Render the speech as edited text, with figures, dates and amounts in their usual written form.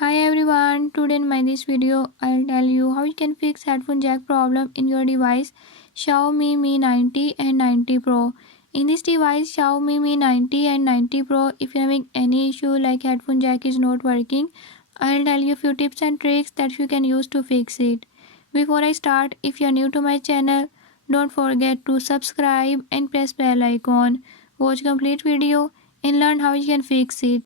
Hi everyone, today in my this video I'll tell you how you can fix headphone jack problem in your device Xiaomi Mi 90 and 90 Pro. In this device Xiaomi Mi 90 and 90 Pro, if you're having any issue like headphone jack is not working, I'll tell you a few tips and tricks that you can use to fix it. Before I start, if you're new to my channel, don't forget to subscribe and press bell icon. Watch complete video and learn how you can fix it.